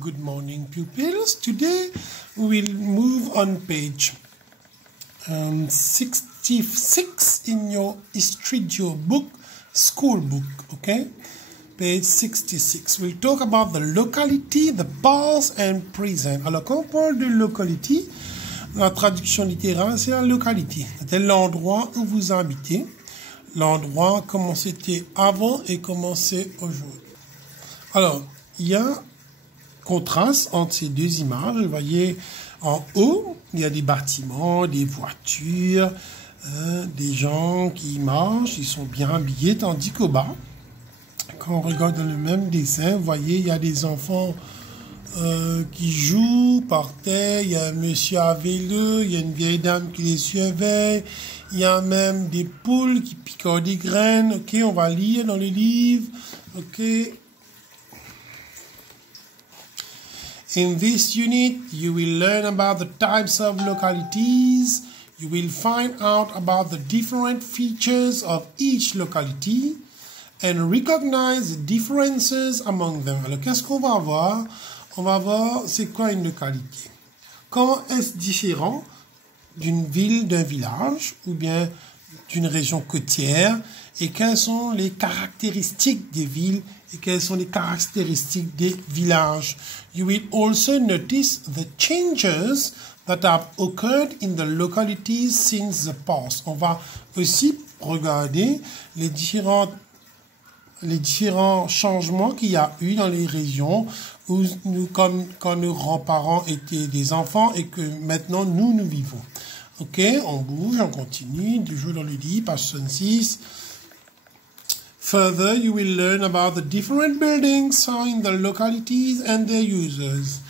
Good morning, pupils. Today we will move on page 66 in your Studio book, school book, okay? Page 66. We'll talk about the locality, the past and present. Alors, quand on parle de locality, la traduction littérale, c'est la localité. C'est l'endroit où vous habitez, l'endroit, comment c'était avant et comment c'est aujourd'hui. Alors, il y a contraste entre ces deux images. Vous voyez en haut, il y a des bâtiments, des voitures, des gens qui marchent, ils sont bien habillés, tandis qu'au bas, quand on regarde dans le même dessin, vous voyez, il y a des enfants qui jouent par terre, il y a un monsieur à vélo, il y a une vieille dame qui les surveille, il y a même des poules qui piquent des graines. Ok, on va lire dans le livre. Ok. In this unit, you will learn about the types of localities. You will find out about the different features of each locality and recognize the differences among them. Alors, qu'est-ce qu'on va voir? On va voir c'est quoi une localité. Comment est-ce différent d'une ville, d'un village ou bien d'une région côtière, et quelles sont les caractéristiques des villes et quelles sont les caractéristiques des villages. You will also notice the changes that have occurred in the localities since the past. On va aussi regarder les différents changements qu'il y a eu dans les régions où nous, comme quand nos grands-parents étaient des enfants et que maintenant nous vivons. Ok, on bouge, on continue, toujours dans le livre, page 66. Further, you will learn about the different buildings found in the localities and their users.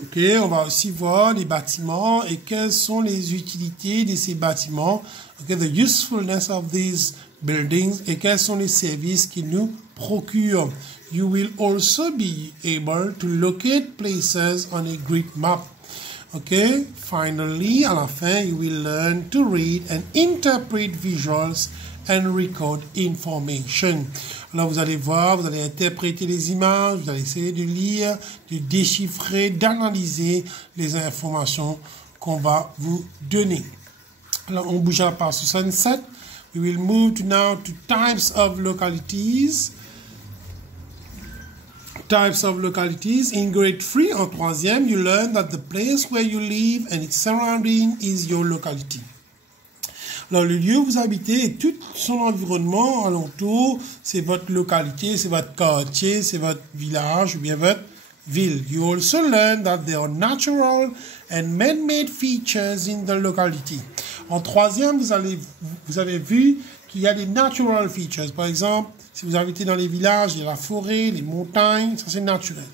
Ok, on va aussi voir les bâtiments et quelles sont les utilités de ces bâtiments. Ok, the usefulness of these buildings et quels sont les services qu'ils nous procurent. You will also be able to locate places on a grid map. Okay, finally, à la fin, you will learn to read and interpret visuals and record information. Alors, vous allez voir, vous allez interpréter les images, vous allez essayer de lire, de déchiffrer, d'analyser les informations qu'on va vous donner. Alors, on bouge à la page 67. We will move now to types of localities. Types of localities. In grade 3, en troisième, you learn that the place where you live and its surrounding is your locality. Alors, le lieu où vous habitez et tout son environnement alentour, c'est votre localité, c'est votre quartier, c'est votre village ou bien votre ville. You also learn that there are natural and man-made features in the locality. En troisième, vous avez vu qu'il y a des natural features. Par exemple, si vous habitez dans les villages, il y a la forêt, les montagnes, ça c'est naturel.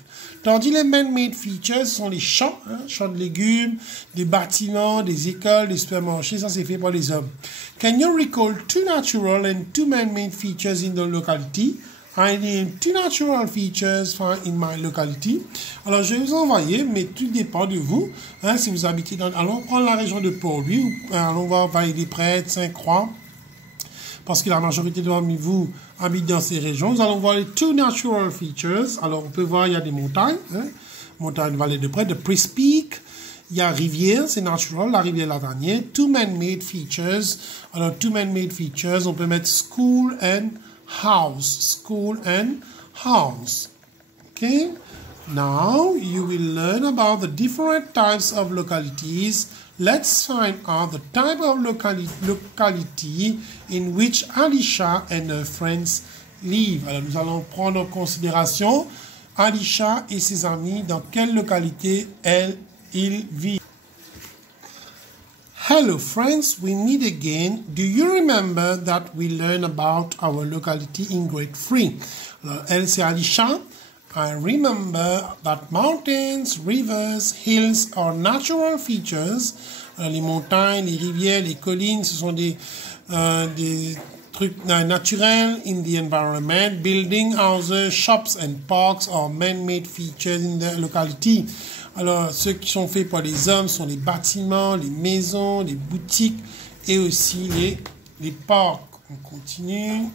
Tandis les man-made features sont les champs, champs de légumes, des bâtiments, des écoles, des supermarchés, ça c'est fait par les hommes. Can you recall two natural and two man-made features in the locality? I need two natural features found in my locality. Alors je vais vous envoyer, mais tout dépend de vous. Si vous habitez dans... Allons prendre la région de Port-Louis, allons voir Vallée-des-Prêtres, Sainte-Croix, parce que la majorité de vous habite dans ces régions. Nous allons voir les two natural features. Alors, on peut voir, il y a des montagnes, montagne Vallée-des-Prêtres, de Priest Peak. Il y a rivière, c'est natural, la rivière Latanier. Two man-made features. Alors, two man-made features, on peut mettre school and house. School and house. Okay? Now, you will learn about the different types of localities. Let's find out the type of locality in which Alicia and her friends live. Alors, nous allons prendre en considération Alicia et ses amis, dans quelle localité ils vivent. Hello friends, we meet again. Do you remember that we learned about our locality in grade 3? Alors, elle, c'est Alicia. I remember that mountains, rivers, hills are natural features. Les montagnes, les rivières, les collines, ce sont des trucs naturels in the environment. Building, houses, shops and parks are man-made features in the locality. Alors, ceux qui sont faits par les hommes sont les bâtiments, les maisons, les boutiques et aussi les parcs. On continue.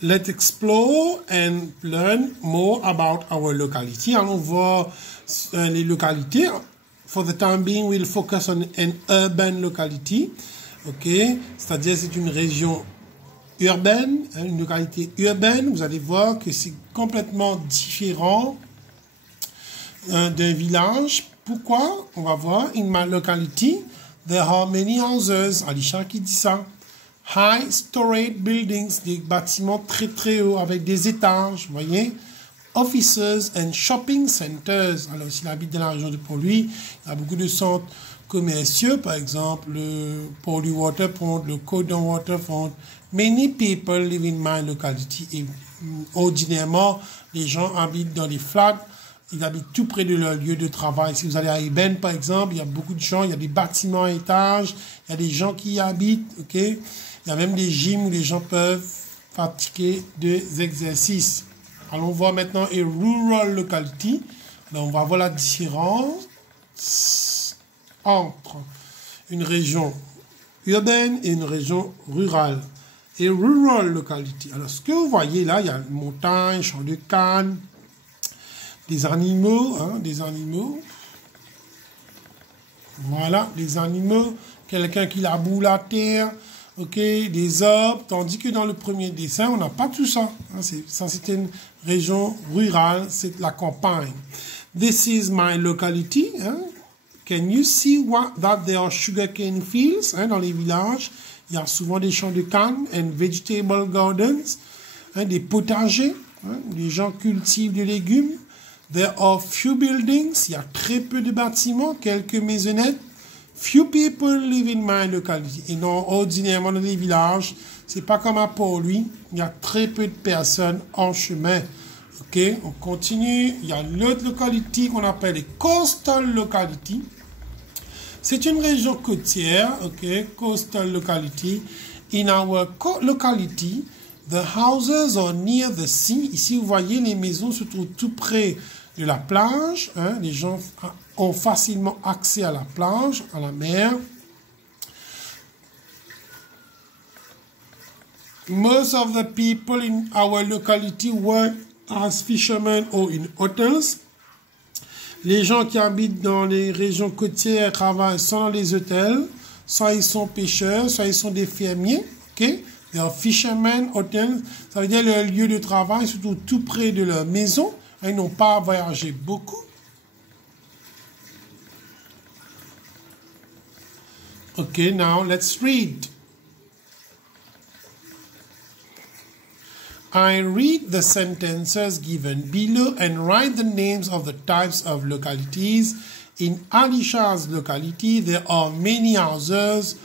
Let's explore and learn more about our locality. Allons voir les localités. For the time being, we'll focus on an urban locality. OK? C'est-à-dire c'est une région urbaine, une localité urbaine. Vous allez voir que c'est complètement différent d'un village. Pourquoi? On va voir. In my locality, there are many houses. Alisha qui dit ça. High storage buildings, des bâtiments très très hauts avec des étages, vous voyez. Offices and shopping centers. Alors s'il habite dans la région de Port-Louis, il y a beaucoup de centres commerciaux, par exemple le Port-Louis Waterfront, le Codon Waterfront. Many people live in my locality. Et ordinairement, les gens habitent dans les flats. Ils habitent tout près de leur lieu de travail. Si vous allez à Eben, par exemple, il y a beaucoup de gens, il y a des bâtiments à étages, il y a des gens qui y habitent, ok? Il y a même des gyms où les gens peuvent pratiquer des exercices. Allons voir maintenant a rural locality. Alors, on va voir la différence entre une région urbaine et une région rurale. A rural locality. Alors, ce que vous voyez là, il y a une montagne, champ de canne, des animaux, des animaux. Voilà, des animaux. Quelqu'un qui laboure la terre, ok, des arbres. Tandis que dans le premier dessin, on n'a pas tout ça. Ça, c'est une région rurale, c'est la campagne. This is my locality. Can you see that there are sugarcane fields? Dans les villages, il y a souvent des champs de canne and vegetable gardens, des potagers, où les gens cultivent des légumes. There are few buildings. Il y a très peu de bâtiments, quelques maisonnettes. Few people live in my locality. Et non, ordinairement, dans les villages, c'est pas comme à Port-Louis. Il y a très peu de personnes en chemin. OK, on continue. Il y a l'autre localité qu'on appelle les coastal locality. C'est une région côtière. OK, coastal locality. In our locality, the houses are near the sea. Ici, vous voyez, les maisons se trouvent tout près de la plage. Les gens ont facilement accès à la plage, à la mer. Most of the people in our locality work as fishermen or in hotels. Les gens qui habitent dans les régions côtières travaillent soit dans les hôtels, soit ils sont pêcheurs, soit ils sont des fermiers. Okay? They are fishermen, hotels. Ça veut dire leur lieu de travail, surtout tout près de leur maison. Ils n'ont pas à voyager beaucoup. Okay, now let's read. I read the sentences given below and write the names of the types of localities. In Alisha's locality, there are many houses,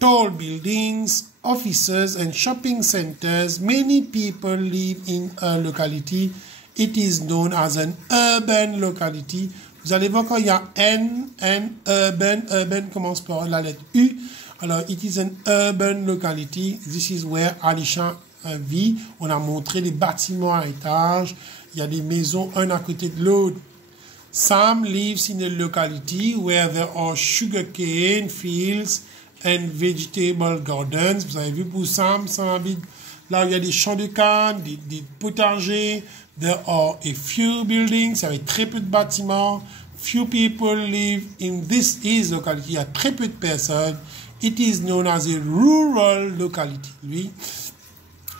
tall buildings, offices and shopping centers. Many people live in a locality. It is known as an urban locality. Vous allez voir quand il y a N, urban. Urban commence par la lettre U. Alors, it is an urban locality. This is where Alisha vit. On a montré les bâtiments à étages. Il y a des maisons un à côté de l'autre. Sam lives in a locality where there are sugarcane fields and vegetable gardens. Vous avez vu pour Sam habite là où il y a des champs de canne, des potagers. There are a few buildings. Il y avait très peu de bâtiments. Few people live in his locality. Il y a très peu de personnes. It is known as a rural locality. Lui,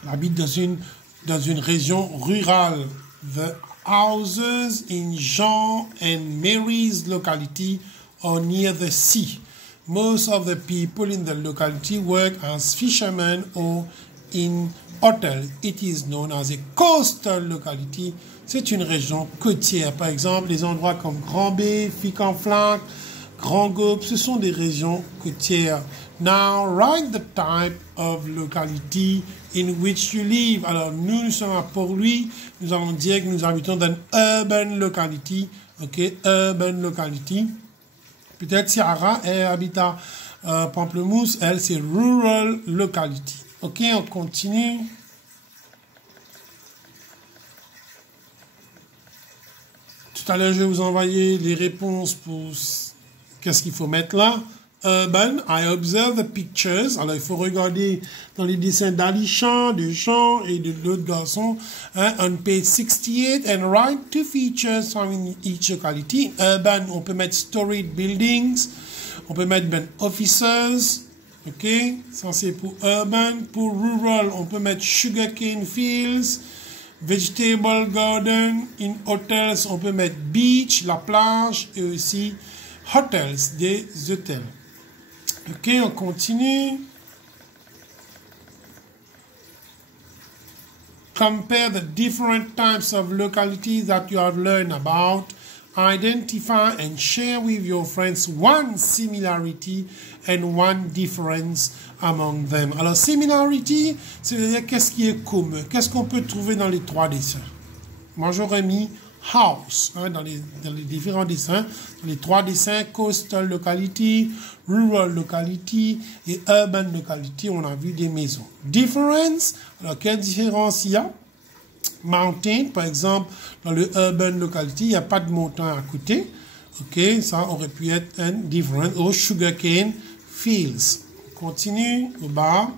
il habite dans une région rurale. The houses in Jean and Mary's locality are near the sea. Most of the people in the locality work as fishermen or in hotels. It is known as a coastal locality. C'est une région côtière. Par exemple, les endroits comme Grand-Bay, Fic-en-Flac, Grand-Gobe, ce sont des régions côtières. Now, write the type of locality in which you live. Alors, nous sommes à Port-Louis. Nous allons dire que nous habitons dans une urban locality. OK, urban locality. Peut-être Ciara, elle habite à Pamplemousse. Elle, c'est rural locality. OK, on continue. Tout à l'heure, je vais vous envoyer les réponses pour qu'est-ce qu'il faut mettre là. urban. I observe the pictures. Alors, il faut regarder dans les dessins d'Alisha, de Jean et de l'autre garçon, hein, on page 68, and write 2 features from each locality. Urban, on peut mettre storied buildings. On peut mettre ben officers. OK? Ça, c'est pour urban. Pour rural, on peut mettre sugarcane fields. Vegetable garden. In hotels, on peut mettre beach, la plage, et aussi hotels, des hôtels. OK, on continue. Compare the different types of localities that you have learned about. Identify and share with your friends one similarity and one difference among them. Alors, similarity, c'est-à-dire qu'est-ce qui est commun? Qu'est-ce qu'on peut trouver dans les 3 dessins? Moi, j'aurais mis house, hein, dans les différents dessins. Dans les 3 dessins, coastal locality, rural locality et urban locality, on a vu des maisons. Difference, alors quelle différence il y a? Mountain, par exemple, dans le urban locality, il n'y a pas de montagne à côté. OK, ça aurait pu être un different. Au sugarcane fields. On continue au bas.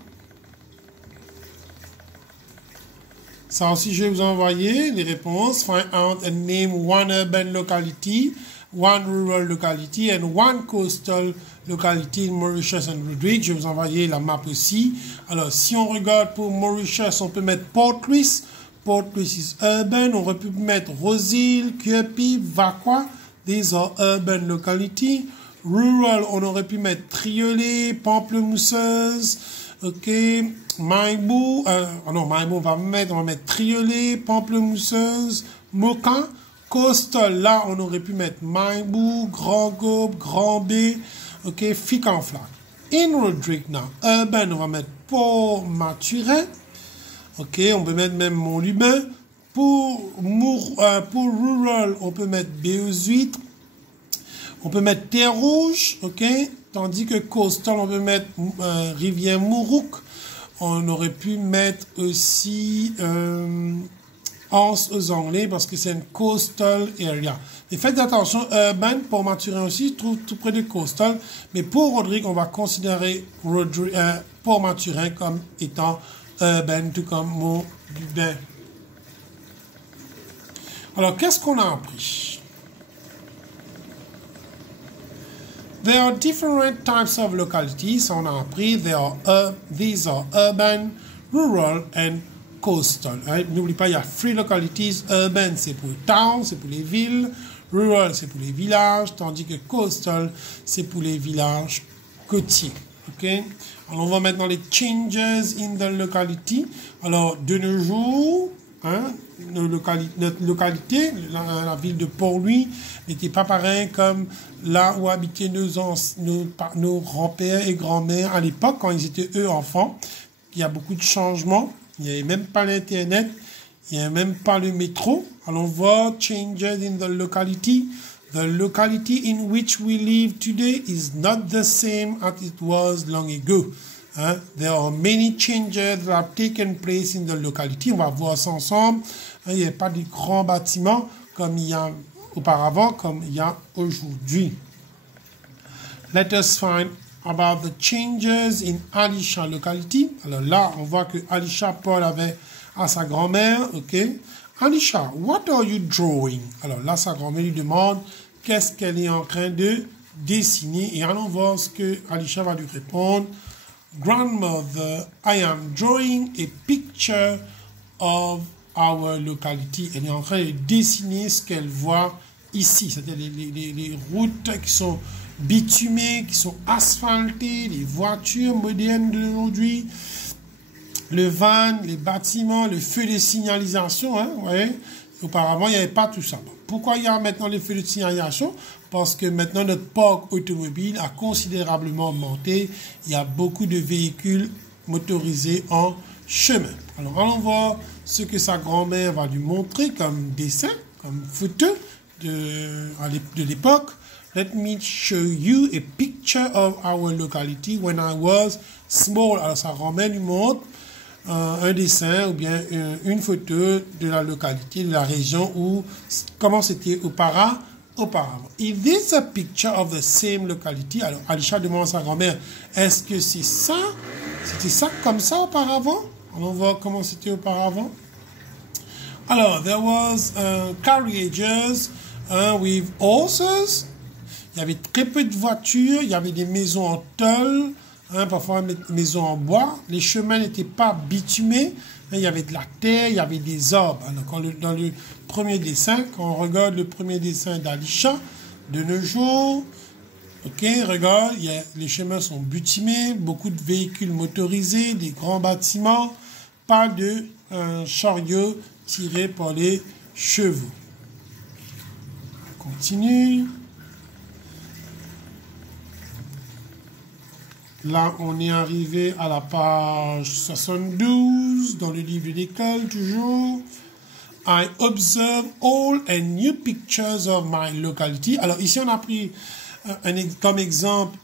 Ça aussi, je vais vous envoyer les réponses. Find out and name one urban locality, one rural locality, and one coastal locality in Mauritius and Rodrigue. Je vais vous envoyer la map aussi. Alors, si on regarde pour Mauritius, on peut mettre Port Louis. Port Louis is urban. On aurait pu mettre Rosehill, Kirby, Vaqua. These are urban locality. Rural, on aurait pu mettre Triolet, Pamplemousseuse. OK. Maïbou. Non, Maïbou, on va mettre Triolet, Pamplemousseuse, Moka. Coastal, là, on aurait pu mettre Maïbou, Grand Gobe, Grand B. OK. Ficanflac. In Rodrigue, now. Urban, on va mettre Port-Maturin. OK, on peut mettre même Mont-Lubin. Pour rural, on peut mettre Béozuitre. On peut mettre Terre Rouge, OK. Tandis que coastal, on peut mettre Rivière Mourouk. On aurait pu mettre aussi Anse aux Anglais parce que c'est une coastal area. Et faites attention, urban, pour Maturin aussi, je trouve tout près de coastal. Mais pour Rodrigue, on va considérer Port Maturin comme étant urban, tout comme Mont-Lubin. Alors, qu'est-ce qu'on a appris? There are different types of localities. On a appris, these are urban, rural, and coastal. Right? N'oublie pas, il y a 3 localities. Urban, c'est pour les towns, c'est pour les villes. Rural, c'est pour les villages. Tandis que coastal, c'est pour les villages côtiers. OK? Alors, on va maintenant les changes in the locality. Alors, de nos jours, hein, notre localité, la ville de Port-Louis, n'était pas pareil comme là où habitaient nos grands-pères et grands-mères à l'époque, quand ils étaient eux enfants. Il y a beaucoup de changements. Il n'y avait même pas l'Internet. Il n'y avait même pas le métro. Alors, on voit changes in the locality. The locality in which we live today is not the same as it was long ago. There are many changes that have taken place in the locality. On va voir ça ensemble. Il n'y a pas de grands bâtiments comme il y a auparavant, comme il y a aujourd'hui. Let us find about the changes in Alisha locality. Alors là, on voit que Alisha Paul avait à sa grand-mère. OK. Alisha, what are you drawing? Alors là, sa grand-mère lui demande qu'est-ce qu'elle est en train de dessiner. Et allons voir ce que Alisha va lui répondre. Grandmother, I am drawing a picture of our locality. Elle est en train de dessiner ce qu'elle voit ici, c'est-à-dire les routes qui sont bitumées, qui sont asphaltées, les voitures modernes d'aujourd'hui, le van, les bâtiments, le feu de signalisation. Hein, ouais. Auparavant, il n'y avait pas tout ça. Pourquoi il y a maintenant les feux de signalisation? Parce que maintenant, notre parc automobile a considérablement augmenté. Il y a beaucoup de véhicules motorisés en chemin. Alors, allons voir ce que sa grand-mère va lui montrer comme dessin, comme photo de l'époque. Let me show you a picture of our locality when I was small. Alors, sa grand-mère lui montre un dessin ou bien une photo de la localité, de la région où, comment c'était auparavant. auparavant. Is this a picture of the same locality? Alors, Alisha demande à sa grand-mère, est-ce que c'est ça? C'était ça comme ça auparavant? On va voir comment c'était auparavant. Alors, there was carriages with horses. Il y avait très peu de voitures. Il y avait des maisons en tôle, parfois des maisons en bois. Les chemins n'étaient pas bitumés. Il y avait de la terre, il y avait des arbres. Alors, dans le premier dessin, quand on regarde le premier dessin d'Alisha, de nos jours, ok, regarde, les chemins sont bitumés, beaucoup de véhicules motorisés, des grands bâtiments, pas de chariots tirés par les chevaux. On continue. Là, on est arrivé à la page 72, dans le livre de l'école, toujours. I observe all and new pictures of my locality. Alors, ici, on a pris comme exemple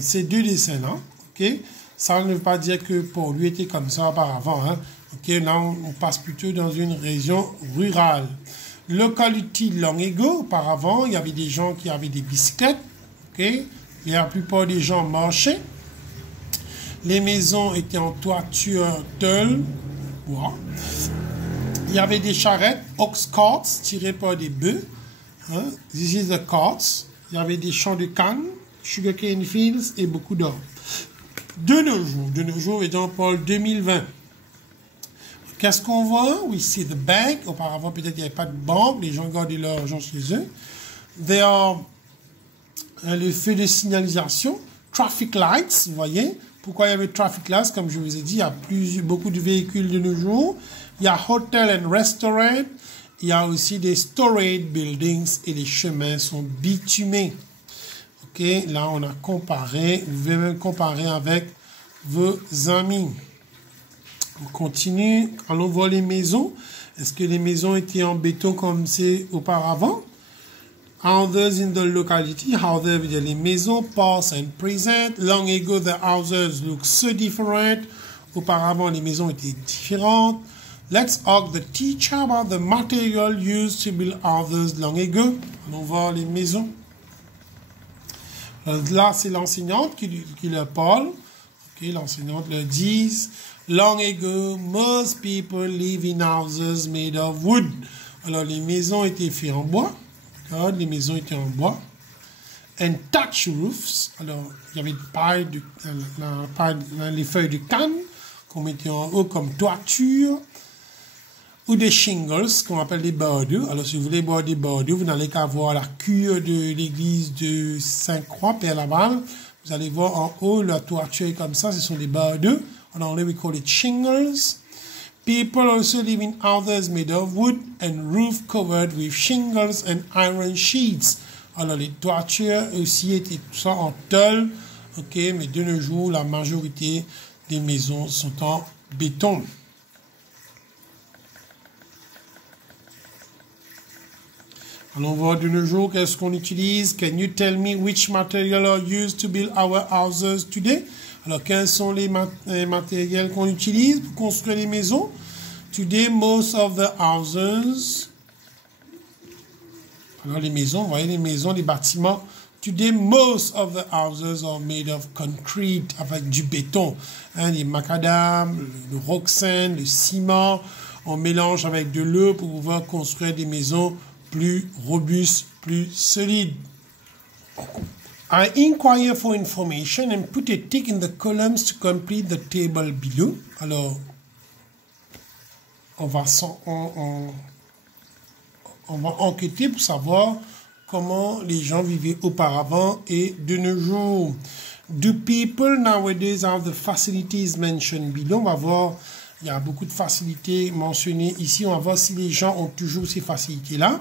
ces deux dessins-là. Okay? Ça ne veut pas dire que pour lui était comme ça auparavant. Hein? Okay? Là, on passe plutôt dans une région rurale. Locality long ago, auparavant, il y avait des gens qui avaient des bicyclettes. Okay? Et la plupart des gens marchaient. Les maisons étaient en toiture tôle. Wow. Il y avait des charrettes, ox carts, tirées par des bœufs. Hein? This is the carts. Il y avait des champs de canne, sugarcane fields et beaucoup d'or. De nos jours, et dans Paul 2020. Qu'est-ce qu'on voit? We see the bank. Auparavant, peut-être il n'y avait pas de banque. Les gens gardaient leur argent chez eux. There are le feu de signalisation. Traffic lights, vous voyez. Pourquoi il y avait traffic lights? Comme je vous ai dit, il y a beaucoup de véhicules de nos jours. Il y a hotel and restaurant. Il y a aussi des storage buildings et les chemins sont bitumés. Ok, là on a comparé. Vous pouvez même comparer avec vos amis. On continue. Allons voir les maisons. Est-ce que les maisons étaient en béton comme c'est auparavant? Houses in the locality, houses les maisons, past and present. Long ago, the houses look so different. Auparavant, les maisons étaient différentes. Let's ask the teacher about the material used to build houses long ago. Allons voir les maisons. Là, c'est l'enseignante qui leur parle. Okay, l'enseignante leur dit, long ago, most people live in houses made of wood. Alors, les maisons étaient faites en bois. Les maisons étaient en bois. And thatch roofs. Alors, il y avait les feuilles de canne qu'on mettait en haut comme toiture. Ou des shingles qu'on appelle des bordeaux. Alors, si vous voulez boire des bordeaux, vous n'allez qu'à voir la cure de l'église de Sainte-Croix, Père Laval. Vous allez voir en haut, la toiture est comme ça. Ce sont des bordeaux. En anglais, we call it shingles. People also live in houses made of wood and roof covered with shingles and iron sheets. Alors, les toitures aussi étaient tout ça en tôle. Ok, mais de nos jours, la majorité des maisons sont en béton. Allons voir de nos jours qu'est-ce qu'on utilise. Can you tell me which material are used to build our houses today? Alors, quels sont les matériels qu'on utilise pour construire les maisons? Today, most of the houses. Alors, les maisons, vous voyez, les maisons, les bâtiments. Today, most of the houses are made of concrete, avec du béton. Hein, les macadam, le roxane, le ciment. On mélange avec de l'eau pour pouvoir construire des maisons plus robustes, plus solides. I inquire for information and put a tick in the columns to complete the table below. Alors, on va enquêter pour savoir comment les gens vivaient auparavant et de nos jours. Do people nowadays have the facilities mentioned below? On va voir, il y a beaucoup de facilités mentionnées ici. On va voir si les gens ont toujours ces facilités-là.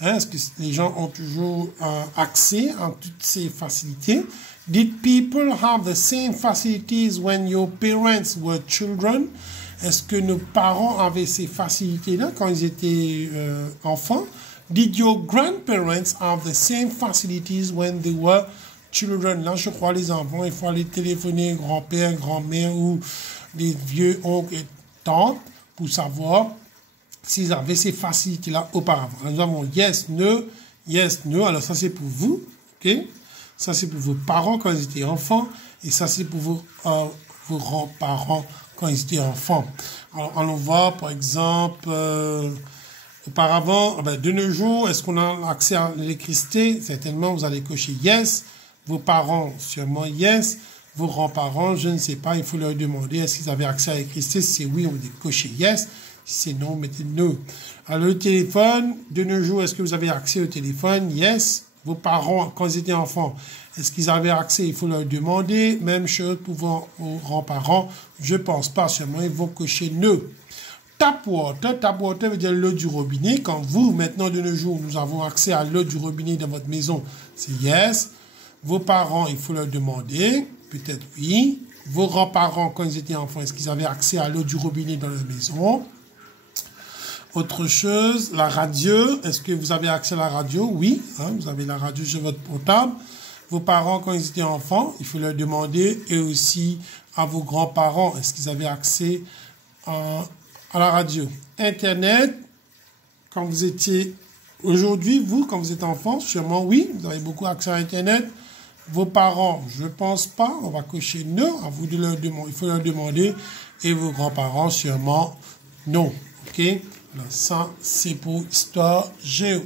Hein, est-ce que les gens ont toujours accès à toutes ces facilités? Did people have the same facilities when your parents were children? Est-ce que nos parents avaient ces facilités-là quand ils étaient enfants? Did your grandparents have the same facilities when they were children? Là, je crois, les enfants, il faut aller téléphoner grand-père, grand-mère ou les vieux oncles et tantes pour savoir s'ils avaient ces facilités-là auparavant. Nous avons yes, no, Yes, no. Alors ça c'est pour vous, ok? Ça c'est pour vos parents quand ils étaient enfants, et ça c'est pour vos grands-parents quand ils étaient enfants. Alors on voit par exemple, auparavant, de nos jours, est-ce qu'on a accès à l'électricité? Certainement, vous allez cocher yes. Vos parents, sûrement yes. Vos grands-parents, je ne sais pas, il faut leur demander est-ce qu'ils avaient accès à l'électricité. Si c'est oui, on dit cocher yes. Si c'est non, mettez no. Alors le téléphone, de nos jours, est-ce que vous avez accès au téléphone? Yes. Vos parents, quand ils étaient enfants, est-ce qu'ils avaient accès? Il faut leur demander. Même chose pour vos grands-parents. Je pense pas, seulement ils vont cocher no. Tap water veut dire l'eau du robinet. Quand vous, maintenant de nos jours, nous avons accès à l'eau du robinet dans votre maison, c'est yes. Vos parents, il faut leur demander. Peut-être oui. Vos grands-parents, quand ils étaient enfants, est-ce qu'ils avaient accès à l'eau du robinet dans leur maison? Autre chose, la radio. Est-ce que vous avez accès à la radio? Oui, vous avez la radio sur votre portable. Vos parents, quand ils étaient enfants, il faut leur demander. Et aussi à vos grands-parents, est-ce qu'ils avaient accès à la radio? Internet, quand vous étiez... Aujourd'hui, vous, quand vous êtes enfant, sûrement oui, vous avez beaucoup accès à Internet. Vos parents, je ne pense pas, on va cocher non, à vous de leur demander, il faut leur demander. Et vos grands-parents, sûrement non. Ok? Alors ça, c'est pour Histoire Géo.